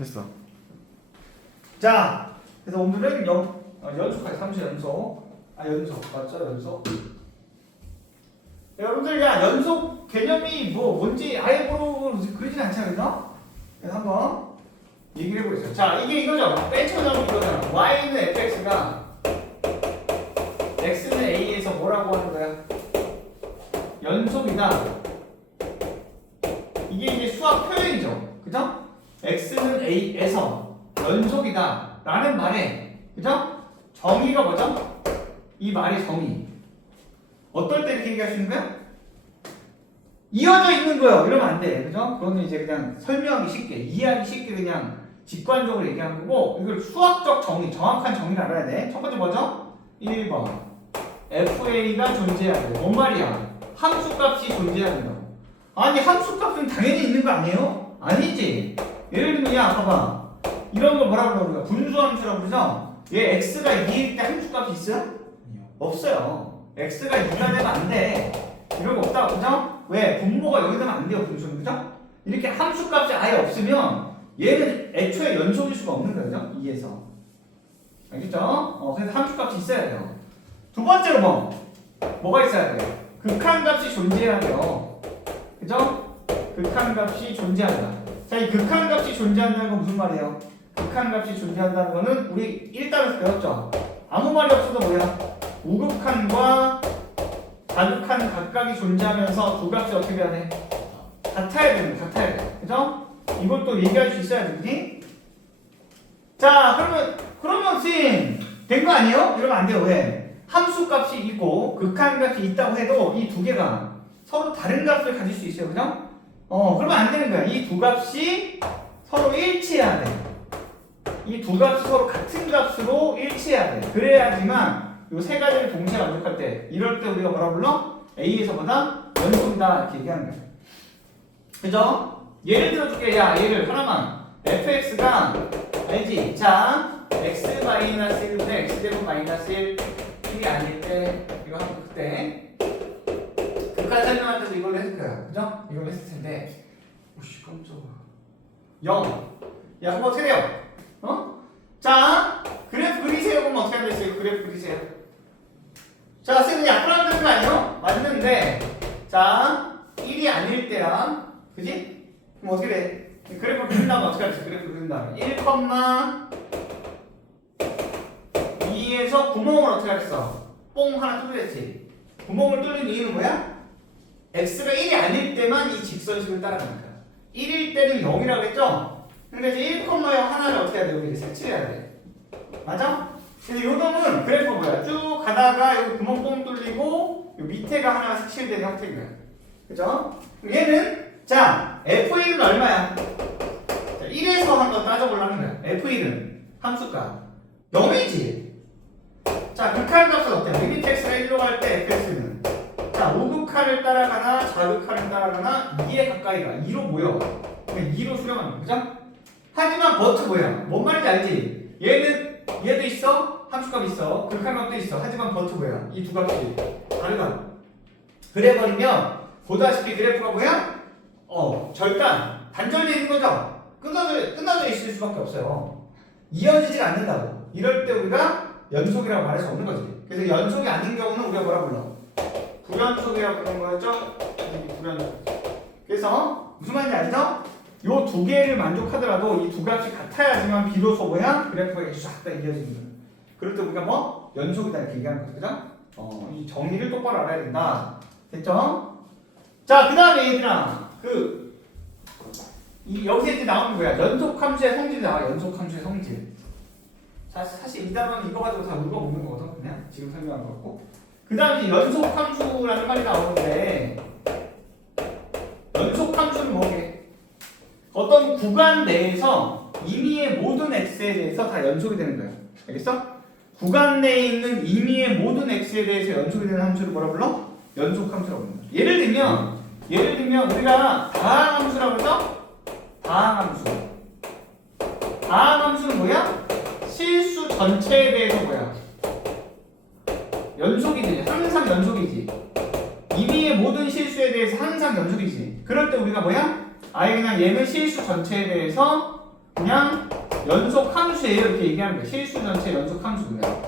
됐어. 자, 그래서 오늘은 연속까지 함수 연속. 연속 맞죠? 연속. 여러분들 야 연속 개념이 뭔지 아예 그러진 않잖아요. 그래서 한번 얘기를 해보겠습니다. 자, 이게 이거죠. 맨 처음에 이거잖아. y는 fx가 x는 a에서 뭐라고 하는 거야? 연속이다. 이게 이제 수학 표현이죠. 그죠? x는 a에서 연속이다 라는 말에, 그죠? 정의가 뭐죠? 이 말의 정의. 어떨 때 이렇게 얘기할 수 있는 거야? 이어져 있는 거예요. 이러면 안 돼. 그죠? 그거는 이제 그냥 설명하기 쉽게, 이해하기 쉽게 그냥 직관적으로 얘기하는 거고, 이걸 수학적 정의, 정확한 정의를 알아야 돼. 첫 번째 뭐죠? 1번. FA가 존재해야 돼. 뭔 말이야? 함수값이 존재해야 된다고. 아니, 함수값은 당연히 있는 거 아니에요? 아니지. 예를 들면, 야, 봐봐. 이런 거 뭐라고 그러는 거야? 분수함수라고 그러죠? 얘 x가 2일 때 함수값이 있어요? 없어요. x가 2가 되면 안 돼. 이런 거 없다, 그죠? 왜? 분모가 여기 되면 안 돼요, 분수는, 그죠? 이렇게 함수값이 아예 없으면 얘는 애초에 연속일 수가 없는 거죠, 2에서. 알겠죠? 그래서 함수값이 있어야 돼요. 두 번째로 뭐가 있어야 돼요? 극한값이 존재해야 돼요. 그죠? 극한값이 존재한다. 자, 이 극한값이 존재한다는 건 무슨 말이에요? 극한값이 존재한다는 거는 우리 1단에서 배웠죠? 아무 말이 없어도 뭐야? 우극한과 다극한 각각이 존재하면서 두 값이 어떻게 돼야 돼? 같아야 됩니다. 같아야 돼. 그죠? 이걸 또 얘기할 수 있어야 되지? 자, 그러면 선생님 된 거 아니에요? 이러면 안 돼요. 왜? 함수 값이 있고 극한값이 있다고 해도 이 두 개가 서로 다른 값을 가질 수 있어요. 그죠? 그러면 안 되는 거야. 이 두 값이 서로 일치해야 돼. 이 두 값이 서로 같은 값으로 일치해야 돼. 그래야지만 이 세 가지를 동시에 만족할 때, 이럴 때 우리가 뭐라 불러? A에서보다 연속이다 이렇게 얘기하는 거야. 그죠? 예를 들어줄게. 야, 얘를 하나만. fx가 알지? 자, x-1대 x제곱 마이너스 1이 아닐 때, 이거 하면 그때 극한 설명할 때도 이걸로 했을 거야. 그죠? 이걸로 했을 텐데, 오씨 깜짝아. 0. 야, 그럼 어떻게 돼요? 자, 그래프 그리세요. 그럼 어떻게 하면 되겠어요? 그래프 그리세요. 자, 선생님 약분하면 되는 거 아니에요? 맞는데, 자, 1이 아닐 때야. 그지? 그럼 어떻게 돼? 그래프 그린다면 어떻게 하지? 그래프 그린다면 1,2에서 구멍을 어떻게 하겠어? 뽕 하나 뚫렸지? 구멍을 뚫린 이유는 뭐야? x가 1이 아닐 때만 이 직선식을 따라가니까. 1일 때는 0이라고 했죠? 그러니까 이제 1,0 하나를 어떻게 해야 돼? 여기 색칠해야 돼. 맞아? 근데 요 놈은 그래프 뭐야? 쭉 가다가 여기 구멍 뽕 뚫리고 요 밑에가 하나가 색칠되는 형태인 거야. 그죠? 얘는 자, F1은 얼마야? 자, 1에서 한번 따져보려는 거야. F1은 함수값 0이지? 자, 극한값은 어때? 리미트 x가 1로 갈 때 fx는 자, 우극한을 따라가나 좌극한을 따라가나 2에 가까이 가. 2로 모여. 그냥 2로 수렴하는 거야. 그죠? 하지만 버트 뭐야? 뭔 말인지 알지? 얘도 있어? 함수값 있어. 극한값도 있어. 하지만 버트 뭐야? 이 두 값이 다르다. 그래버리면 보다시피 그래프가 뭐야? 절단, 단절되어 있는 거죠? 끊어져 있을 수밖에 없어요. 이어지지 않는다고. 이럴 때 우리가 연속이라고 말할 수 없는 거지. 그래서 연속이 아닌 경우는 우리가 뭐라 불러? 불연속이라고 부르는 거였죠? 불연속. 그래서 무슨 말인지 알죠? 요 두 개를 만족하더라도 이 두 값이 같아야지만 비로소 뭐야? 그래프가 쫙 다 이어지는 거야. 그럴 때 우리가 연속이다 이렇게 얘기하는 거죠. 그죠? 이 정의를 똑바로 알아야 된다. 됐죠? 자, 그 다음에 얘들아, 여기서 이제 나오는 거야. 연속함수의 성질이 나와. 연속함수의 성질. 자, 사실 이 단어는 이거 가지고 다 물어보는 거거든. 그냥 지금 설명한 거고. 그 다음에 연속함수라는 말이 나오는데, 연속함수는 뭐게? 어떤 구간 내에서 임의의 모든 x에 대해서 다 연속이 되는 거야. 알겠어? 구간 내에 있는 임의의 모든 x에 대해서 연속이 되는 함수를 뭐라 불러? 연속함수라고 부른다. 예를 들면 우리가 다항함수라고 해서 다항함수. 다항함수는 뭐야? 실수 전체에 대해서 뭐야? 연속이지. 항상 연속이지. 임의의 모든 실수에 대해서 항상 연속이지. 그럴 때 우리가 뭐야? 아예 그냥 얘는 실수 전체에 대해서 그냥 연속 함수예요. 이렇게 얘기하는 거예요. 실수 전체 연속 함수 그냥.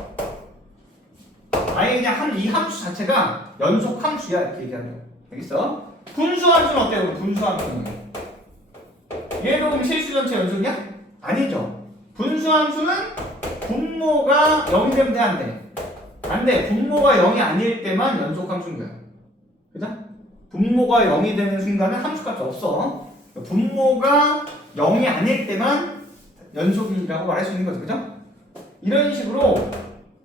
아예 그냥 이 함수 자체가 연속 함수야 이렇게 얘기하는 거야. 알겠어? 분수 함수는 어때요? 분수 함수는 얘도 그럼 실수 전체 연속이야? 아니죠. 분수 함수는 분모가 0이 되면 돼, 안 돼? 안 돼. 분모가 0이 아닐 때만 연속 함수인 거야. 그죠? 분모가 0이 되는 순간에 함수값이 없어. 분모가 0이 아닐 때만 연속이라고 말할 수 있는 거죠. 그죠? 이런 식으로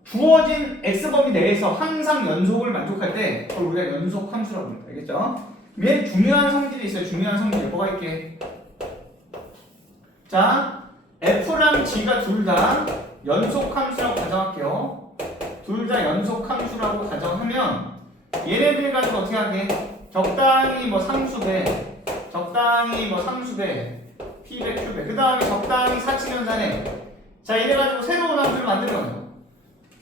주어진 x범위 내에서 항상 연속을 만족할 때 그걸 우리가 연속 함수라고 합니다. 알겠죠? 얘 중요한 성질이 있어요. 중요한 성질. 뭐가 있게? 자, f랑 g가 둘 다 연속 함수라고 가정할게요. 둘 다 연속 함수라고 가정하면 얘네들 가지고 어떻게 하게? 적당히 뭐 상수배, 적당히 뭐 상수배, p배, q배. 그 다음에 적당히 사칙연산해. 자, 이래 가지고 새로운 함수를 만들면 돼요.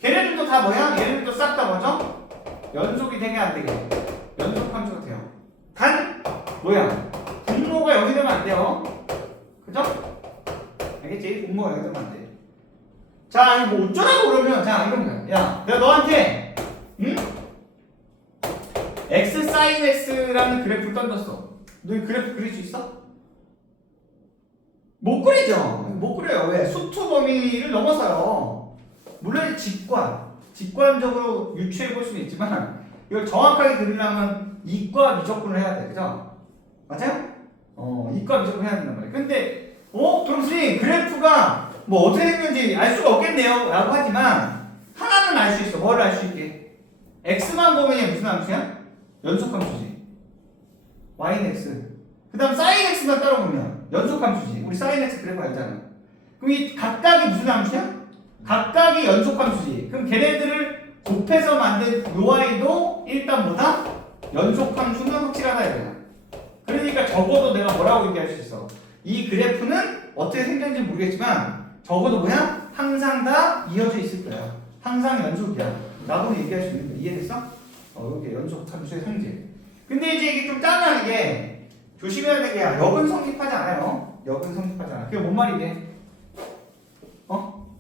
걔네들도 다 뭐야? 얘네들도 싹 다 뭐죠? 연속이 되게 안 되게? 연속 함수가 돼요. 단 뭐야? 분모가 0이 되면 안 돼요. 그죠? 알겠지? 분모가 0이 되면 안 돼. 자, 이거 뭐 어쩌라고 그러면 자, 이런 거야. 야, 내가 너한테 응? x sin x라는 그래프를 던졌어. 너 이 그래프 그릴 수 있어? 못 그리죠. 못 그려요. 왜? 수투 범위를 넘어서요. 물론 직관적으로 유추해 볼 수는 있지만 이걸 정확하게 그리려면 이과 미적분을 해야 돼. 그죠? 맞아요? 이과 미적분 해야 된단 말이에요. 근데 그럼 선생님 그래프가 뭐 어떻게 생겼는지 알 수가 없겠네요 라고 하지만 하나는 알 수 있어. 뭐를 알 수 있게? x만 보면 얘 무슨 함수야? 연속함수지. y는 x. 그 다음 sin x만 따로 보면 연속함수지. 우리 sin x 그래프 알잖아. 그럼 이 각각이 무슨 함수야? 각각이 연속함수지. 그럼 걔네들을 곱해서 만든 요 y도 일단 뭐다? 연속함수는 확실하다 이거야. 그러니까 적어도 내가 뭐라고 얘기할 수 있어? 이 그래프는 어떻게 생겼는지 모르겠지만 적어도 뭐야? 항상 다 이어져 있을 거야. 항상 연속이야. 라고 얘기할 수 있는 거야. 이해됐어? 이게 연속 함수의 성질. 근데 이제 이게 좀 짜증나는 게 조심해야 되는 게 역은 성립하지 않아요. 역은 성립하지 않아. 그게 뭔 말이게?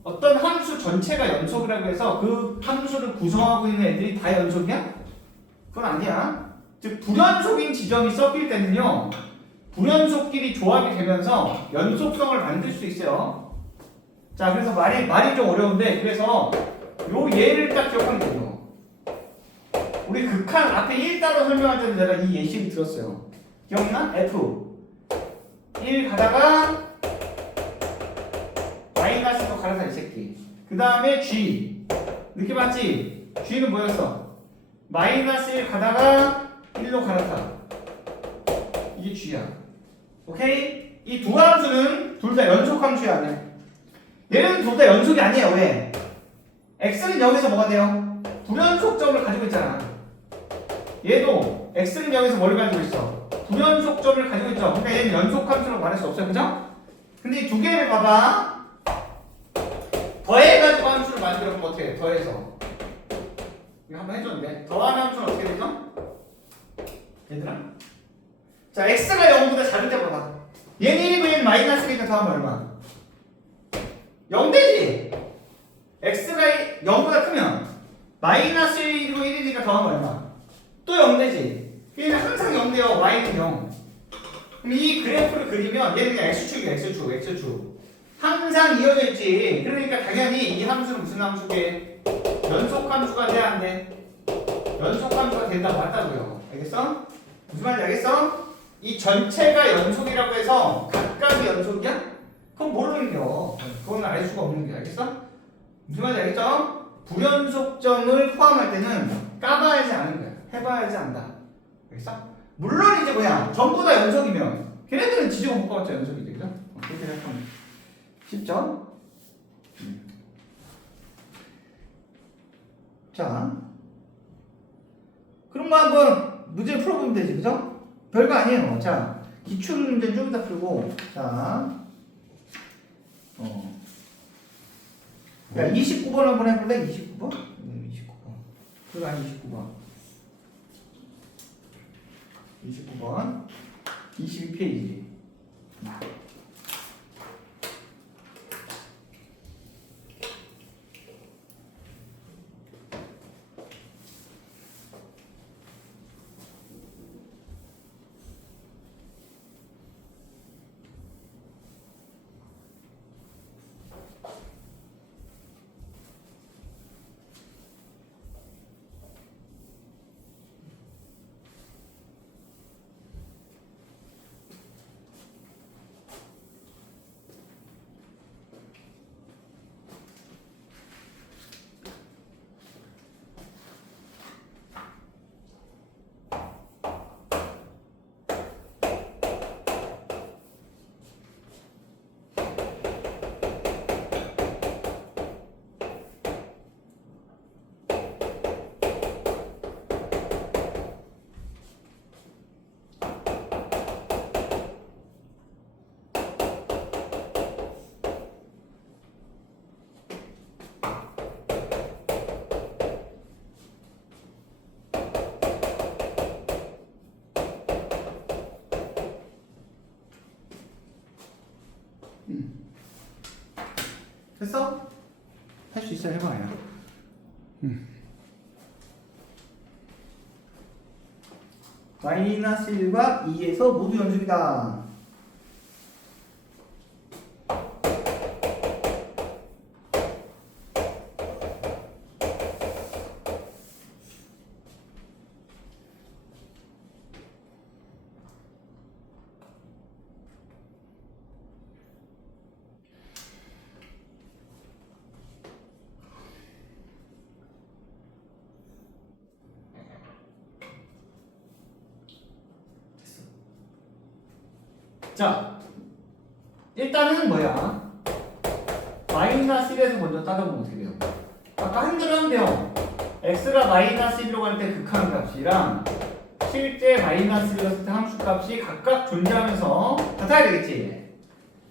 어떤 함수 전체가 연속이라고 해서 그 함수를 구성하고 있는 애들이 다 연속이야? 그건 아니야. 즉 불연속인 지점이 섞일 때는요. 불연속끼리 조합이 되면서 연속성을 만들 수 있어요. 자, 그래서 말이 좀 어려운데 그래서 요 예를 딱 기억하면 돼요. 우리 극한 앞에 1 따로 설명할 때는 내가 이 예시를 들었어요. 기억나? F 1 가다가 마이너스로 갈아타 이 새끼. 그 다음에 G 느낌 맞지? G는 뭐였어? 마이너스 1 가다가 1로 갈아타. 이게 G야. 오케이? 이 두 함수는 둘 다 연속 함수야 아니야? 얘는 둘 다 연속이 아니에요. 왜? x는 여기서 뭐가 돼요? 불연속점을 가지고 있잖아. 얘도 x는 여기서 뭘 가지고 있어? 불연속점을 가지고 있죠. 그러니까 얘는 연속함수라고 말할 수 없어요. 그죠? 근데 이 두 개를 봐봐. 더해가지고 함수를 만들어 보면 어떻게 해? 더해서. 이거 한번 해줬는데 더한 함수는 어떻게 되죠? 얘들아? 자, x가 0보다 작을 때 봐봐. 얘는 1이고 얘는 마이너스니까 더하면 얼마? 0 되지? x가 0보다 크면 마이너스 1이고 1이니까 더하면 얼마? 또 0 되지? 얘는 항상 0 돼요. y는 0. 그럼 이 그래프를 그리면 얘는 그냥 x축이야. x축. 항상 이어져 있지. 그러니까 당연히 이 함수는 무슨 함수게? 연속함수가 돼야 안 돼? 연속함수가 된다고 한다고요. 알겠어? 무슨 말인지 알겠어? 이 전체가 연속이라고 해서 각각이 연속이야? 그건 모르는겨. 그건 알 수가 없는 게. 알겠어? 무슨 말인지 알겠죠? 불연속점을 포함할 때는 까봐야지 아는 거야. 해봐야지 안다. 알겠어? 물론 이제 뭐야? 전부 다 연속이면 걔네들은 지지고 못 가봤자 연속이지. 그죠? 그렇게 생각하면 쉽죠? 자, 그럼 뭐 한번 문제 풀어보면 되지. 그죠? 별거 아니에요. 자, 기출 문제는 좀 이따 풀고. 자, 야, 29번 한번 해볼래? 29번? 29번. 그거 아니 29번. 29번. 22페이지. 됐어? 할 수 있어 해봐요. 마이너스 1과 2에서 모두 연속이다. 자, 일단은 뭐야? 마이너스 1에서 먼저 따져보면 어떻게 돼요? 아까 한 대로 하면 돼요. x가 마이너스 1로 갈 때 극한값이랑 실제 마이너스 1로 때 함수값이 각각 존재하면서 같아야 되겠지?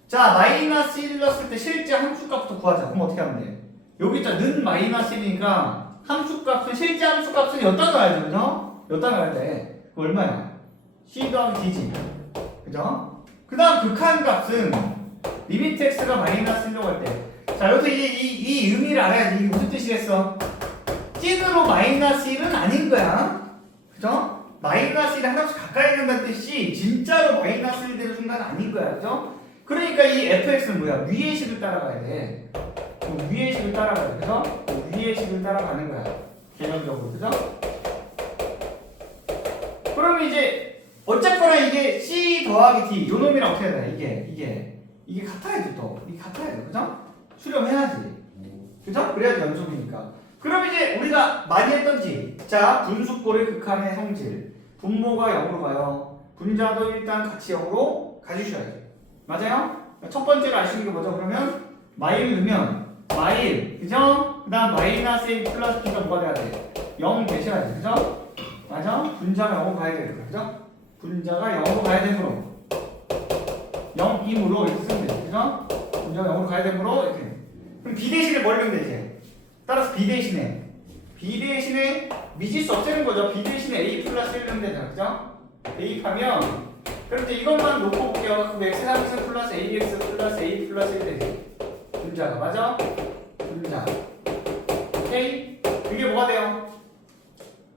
자, 마이너스 1 넣었을 때 실제 함수값부터 구하자. 그럼 어떻게 하면 돼? 여기 있잖아. 는 마이너스 1이니까 함수값은 실제 함수값은 여기다 넣어야죠. 그죠? 여기다 넣어야 돼. 그거 얼마야? c 더하기 d지. 그죠? 그 다음 극한값은 리미트 x가 마이너스 1로 갈 때. 자, 여기서 이 의미를 알아야지. 이게 무슨 뜻이겠어? 찐으로 마이너스 1은 아닌 거야. 그죠? 마이너스 1이 하나씩 가까이 간다는 뜻이 진짜로 마이너스 1 되는 순간 아닌 거야. 그죠? 그러니까 이 fx는 뭐야? 위의 식을 따라가야 돼. 위의 식을 따라가야 돼. 그죠? 위의 식을 따라가는 거야. 개념적으로. 그죠? 그러면 이제 어쨌거나 이게 c 더하기 d 요 놈이랑 어떻게 해야 돼? 이게 같아야 돼. 또 이게 같아야 돼. 그죠? 수렴해야지. 그죠? 그래야지 연속이니까. 그럼 이제 우리가 많이 했던지, 자, 분수꼴의 극한의 성질, 분모가 0으로 가요. 분자도 일단 같이 0으로 가주셔야 돼요. 맞아요? 첫 번째로 알 수 있는 게 뭐죠? 그러면 마일 넣으면 마일, 그죠? 그 다음 마이너스 1 플러스 B가 뭐가 돼야 돼? 0 되셔야 돼. 그죠? 맞아? 분자가 0으로 가야 되는 거야. 그죠? 분자가 0으로 가야 되므로 0임으로 이렇게 쓰면 되죠. 그죠? 분자가 0으로 가야 되므로 이렇게. 그럼 B 대신에 뭘 넣으면 되지? 따라서 B 대신에 미지수 없애는 거죠. B 대신에 A 플러스 1 넣으면 되잖아. 그죠? 대입하면 그럼 이제 이것만 놓고 볼게요. 그럼 x3x 플러스 ax 플러스 a 플러스 1 되지. 분자가 맞아? 분자. 오케이? 이게 뭐가 돼요?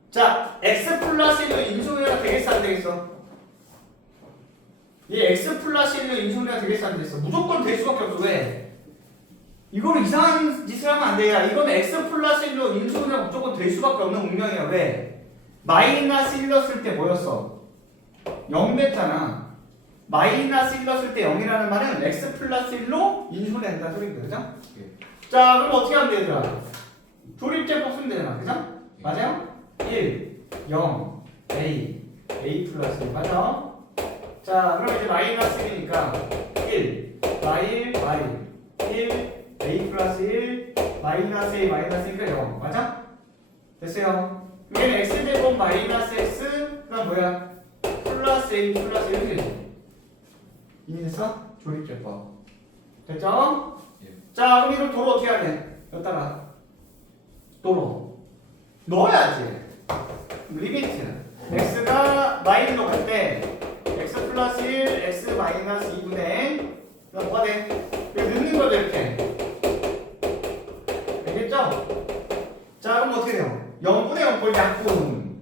자, x 플러스 1로 인수분해가 되겠어 안 되겠어? 얘 x 플러스 1로 인수분해가 되겠어 안 되겠어? 무조건 될 수밖에 없어. 왜? 이거는 이상한 짓을 하면 안 돼. 야, 이거는 x 플러스 1로 인수분해가 무조건 될 수밖에 없는 운명이야. 왜? 마이너스 1 넣었을 때 뭐였어? 0 됐잖아. 마이너스 1 넣었을 때 0이라는 말은 x 플러스 1로 인수분해한다는 소리인 거죠? 자, 그럼 어떻게 하면 돼, 얘들아? 조립제법 쓰면 되잖아. 그죠? 맞아요? 1, 0, a 플러스 1 맞아? 자, 그럼 이제 마이너스 1이니까 1, 마일, 1, a 플러스 1, 마이너스 a, 마이너스 1가 0 맞아? 됐어요? 얘는 x 제곱 마이너스 x 그다음 뭐야? 플러스 a 플러스 1 이렇게 되지. 이해됐어? 조립제법 됐죠? 예. 자, 그럼 이걸 도로 어떻게 해야 돼? 여기다가 도로 넣어야지. 리미트 x가 마이너로 갈 때 x 플러스 1, x 마이너스 2분의 그럼 뭐가 돼? 이거 넣는 거죠 이렇게. 알겠죠? 자, 그럼 어떻게 돼요? 0분의 0 거의 약분.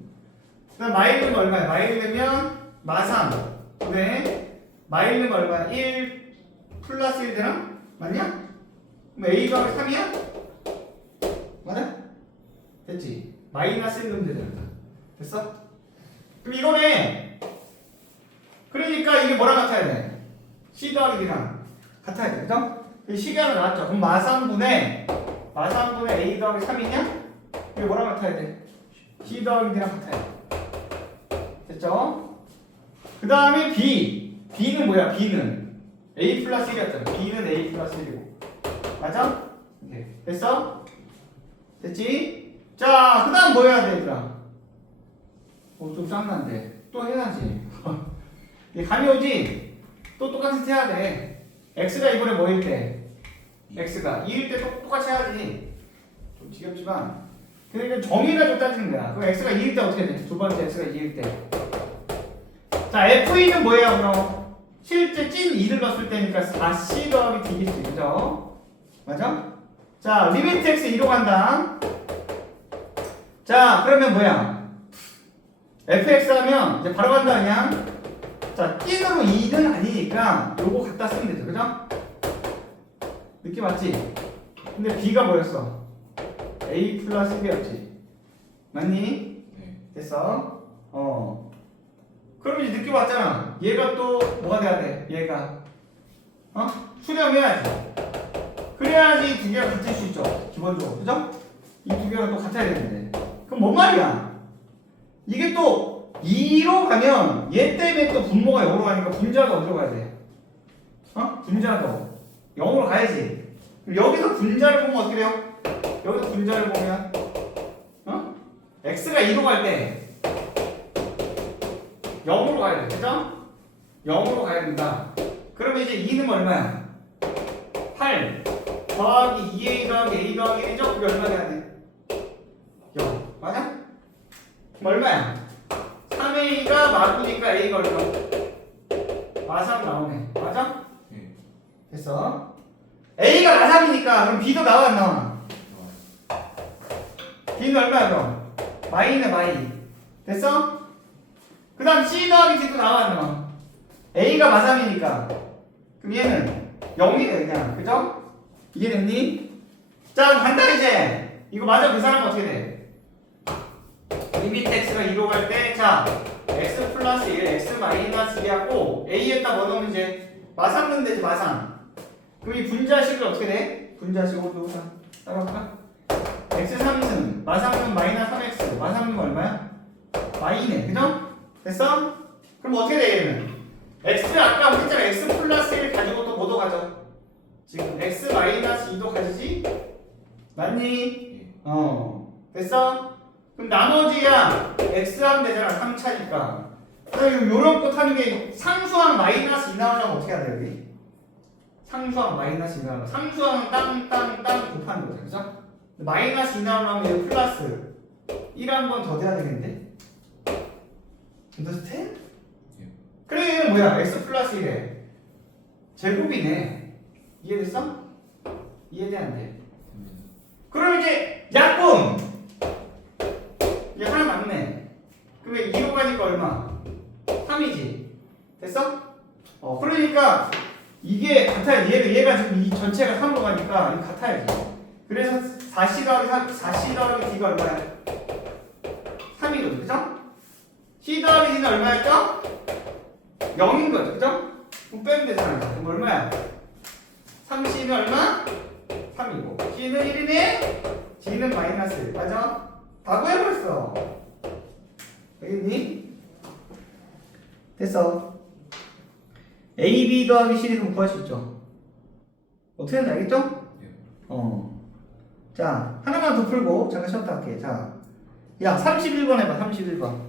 그다음 마이너는 얼마야? 마이너면 마상 분의 마이너는 얼마야? 1 플러스 1 되나? 맞냐? 그럼 a 더하기 3이야? 맞아? 됐지? 마이너스 1 넣으면 되잖아. 됐어? 그럼 이거네. 그러니까 이게 뭐랑 같아야 돼? c 더하기 d랑 같아야 돼. 그죠? 식이 하나 나왔죠? 그럼 마상분의 a 더하기 3이냐? 이게 뭐랑 같아야 돼? c 더하기 d랑 같아야 돼. 됐죠? 그 다음에 b는 뭐야? b는 a 플러스 1이었잖아. b는 a 플러스 1이고 맞아? 오케이. 됐어? 됐지? 자, 그 다음 뭐 해야 돼, 얘들아? 좀 짱난데. 또 해야지. 감이 오지? 또 똑같이 해야 돼. x가 이번에 뭐일 때? x가 2일 때 똑같이 해야지. 좀 지겹지만. 그러니까 정의가지고 따지는 거야. 그럼 x가 2일 때 어떻게 돼? 두 번째 x가 2일 때. 자, f2는 뭐예요, 그럼? 실제 찐 2를 넣었을 때니까 4c 더하기 d겠지, 그죠? 맞아? 자, 리미트 x 2로 간다. 자, 그러면 뭐야? fx 하면 이제 바로 간다, 그냥. 자, 찐으로 2는 아니니까 요거 갖다 쓰면 되죠, 그죠? 느낌 왔지? 근데 b가 뭐였어? a 플러스 b였지. 맞니? 네. 됐어? 그러면 이제 느낌 왔잖아. 얘가 또 뭐가 돼야 돼? 얘가 수렴해야지. 그래야지 두 개가 같을 수 있죠. 기본적으로, 그죠? 이 두 개가 또 같아야 되는데. 그럼 뭔 말이야? 이게 또 2로 가면 얘 때문에 또 분모가 0으로 가니까 분자가 어디로 가야 돼? 분자가 0으로 가야지. 그럼 여기서 분자를 보면 어떻게 돼요? 여기서 분자를 보면 x가 2로 갈 때 0으로 가야 돼, 그죠? 0으로 가야 된다. 그러면 이제 2는 얼마야? 8 더하기 2a 더하기 a 더하기 1이죠? 그게 얼마 돼야 돼? 0. 맞아? 그럼 얼마야? 3a가 마구니까 a가 얼마? 마삼 나오네. 맞아? 네. 됐어. a가 마삼이니까 그럼 b도 나와 안 나와? b는 얼마야 그럼? 마이네 마이. 됐어? 그 다음 c 더하기 d도 나와 안 나와? a가 마삼이니까 그럼 얘는 0이네 그냥. 그죠? 이해됐니? 자 그럼 간다 이제. 이거 맞아. 그 사람은 어떻게 돼? 리미트 x가 2로 갈 때 자 x 플러스 1 x 마이너스 2하고 a에다 뭐 넣으면 이제 마삼 넣으면 되지. 마삼. 그럼 이 분자식을 어떻게 돼? 분자식으로 따라볼까? x 3승 마삼은 마이너스 3x 마삼은 얼마야? 마이네. 그죠? 됐어? 그럼 어떻게 돼 얘는? x를 아까 우리 했잖아. x 플러스 1 가지고 또 뭐도 가져? 지금 x 마이너스 2도 가지지? 맞니? 됐어? 그럼 나머지야 x 하면 되잖아. 3차니까. 그럼 요런 것 하는 게 상수항 마이너스 2 나오려면 어떻게 해야 돼 여기? 상수항 마이너스 2 나오려면 상수항은 땅 곱하는 거죠. 그죠? 마이너스 2 나오려면 여기 플러스 1 한 번 더 돼야 되겠는데? understand? 그래 얘는 뭐야? x 플러스 1에 제곱이네. 이해됐어? 이해돼 안 돼? 그럼 이제 약분 이게 하나 남네. 그러면 2로 가니까 얼마? 3이지. 됐어? 그러니까 이게 같아야 돼. 얘가 지금 이 전체가 3으로 가니까 이거 같아야지. 그래서 4c 더하기 d가 얼마야? 3이거든. 그죠? c 더하기 d는 얼마였죠? 0인 거죠. 그죠? 그럼 빼면 되잖아. 그럼 얼마야? 3c는 얼마? 3이고 c는 1이네? d는 마이너스 1. 맞아? 다 구해버렸어. 알겠니? 됐어. a, b 더하기 c를 그럼 구할 수 있죠. 어떻게 하는지 알겠죠? 자, 하나만 더 풀고 잠깐 쉬었다 할게. 자, 야 31번 해봐. 31번.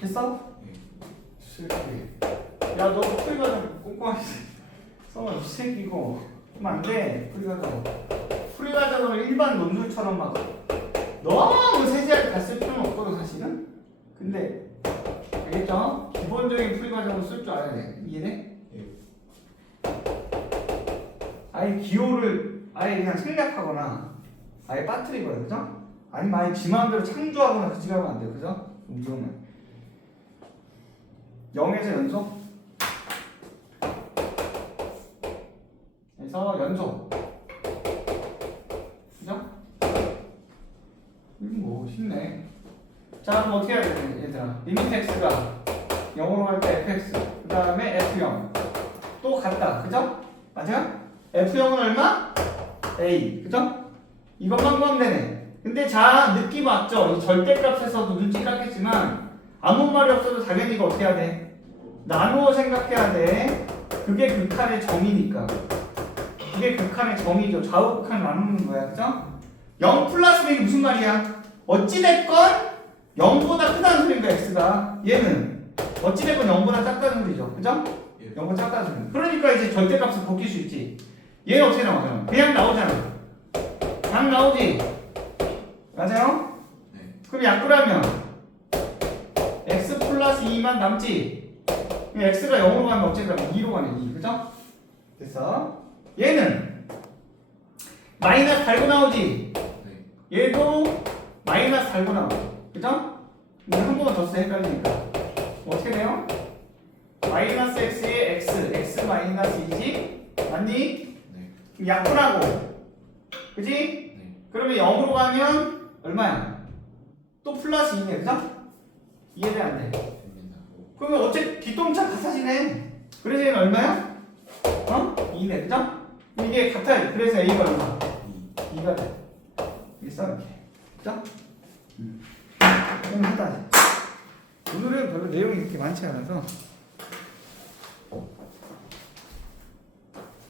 됐어? 야, 너 풀이 과정 꼼꼼하게 써봐. 새끼고 그러면 안 돼. 풀이 과정을 일반 논술처럼 막 너무 세세하게 다 쓸 필요는 없거든 사실은. 근데 알겠죠? 기본적인 풀이 과정을 쓸 줄 알아야 돼. 이해돼? 아예 기호를 아예 그냥 생략하거나 아예 빠뜨리거나, 그죠? 아니면 아예 지 마음대로 창조하거나 그치 가면 안 돼. 그죠? 그러면 0에서 연속 에서 연속. 그죠? 뭐 쉽네. 자 그럼 어떻게 해야 돼 얘들아? 리미트 x가 0으로 갈 때 fx 그 다음에 f0 또 같다. 그죠? 맞아? f0은 얼마? a. 그죠? 이것만 구하면 되네. 근데 자, 느낌 왔죠? 이 절대값에서도 눈치 깠겠지만 아무 말이 없어도 당연히 이거 어떻게 해야 돼? 나누어 생각해야 돼. 그게 극한의 정의니까. 그게 극한의 정의죠. 좌우 극한을 나누는 거야. 그죠? 0 플러스 100이 무슨 말이야? 어찌됐건 0보다 크다는 소리인가 x가. 얘는 어찌됐건 0보다 작다는 소리죠. 그죠? 0보다 작다는 소리. 그러니까 이제 절대값을 벗길 수 있지. 얘는 어떻게 나오잖아. 그냥 나오잖아. 당 나오지? 맞아요? 네. 그럼 약분하면 x 플러스 2만 남지? x가 0으로 가면 어떻게 가면 2로 가네. 2. 그죠? 됐어. 얘는 마이너스 달고 나오지? 네. 얘도 마이너스 달고 나오죠. 그죠? 근데 한 번만 더 쓰면 헷갈리니까 어떻게 돼요? 마이너스 x에 x 마이너스 2지? 맞니? 네. 그럼 약분하고 그지? 네. 그러면 0으로 가면 얼마야? 또 플러스 2네. 그죠? 이해돼 안 돼? 됩니다. 그러면 어째 뒷동차 같아지네. 그래서 얘는 얼마야? 2네. 그죠? 이게 같아야 돼. 그래서 a가 얼마? 2가 돼. 이게 써 이렇게. 그죠? 좀 하다. 오늘은 별로 내용이 그렇게 많지 않아서